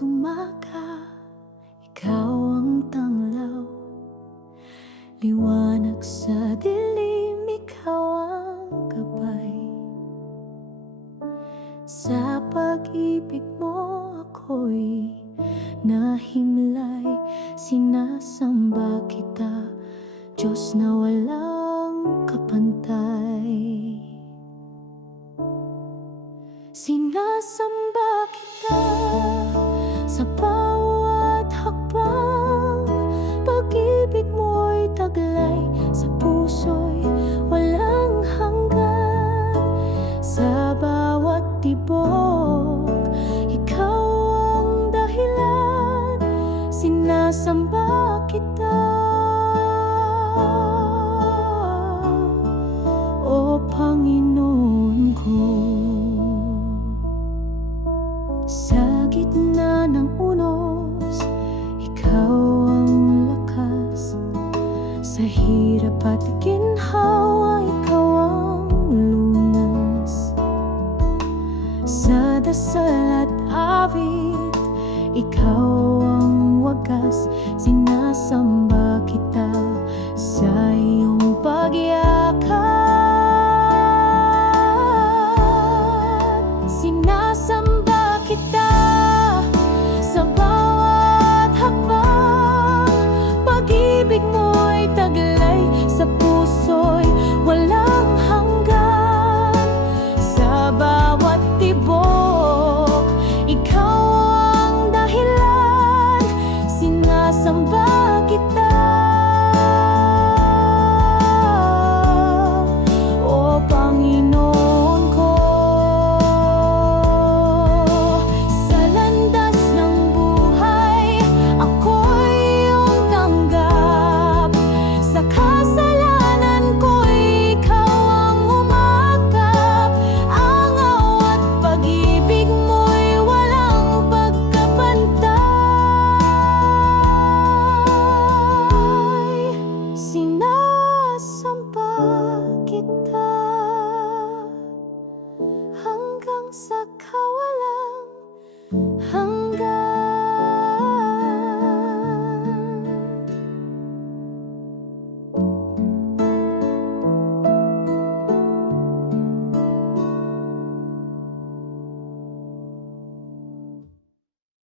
umaga, ikaw ang tanglaw. Liwanag sa dilim, ikaw ang gabay. Sa pag-ibig mo ako'y nahimlay. Sinasamba kita, Diyos na walang kapantay Sinasamba kita sa bawat hakbang. Pag-ibig mo'y taglay sa puso'y walang hanggan. Sa bawat tibok, ikaw ang dahilan. Sinasamba kita Sa gitna ng unos, ikaw ang lakas. Sa hirap at ginhawa, ikaw ang lunas. Sa dasal at awit, ikaw ang wagas. Sinasamba kita sa iyong pagyakas kita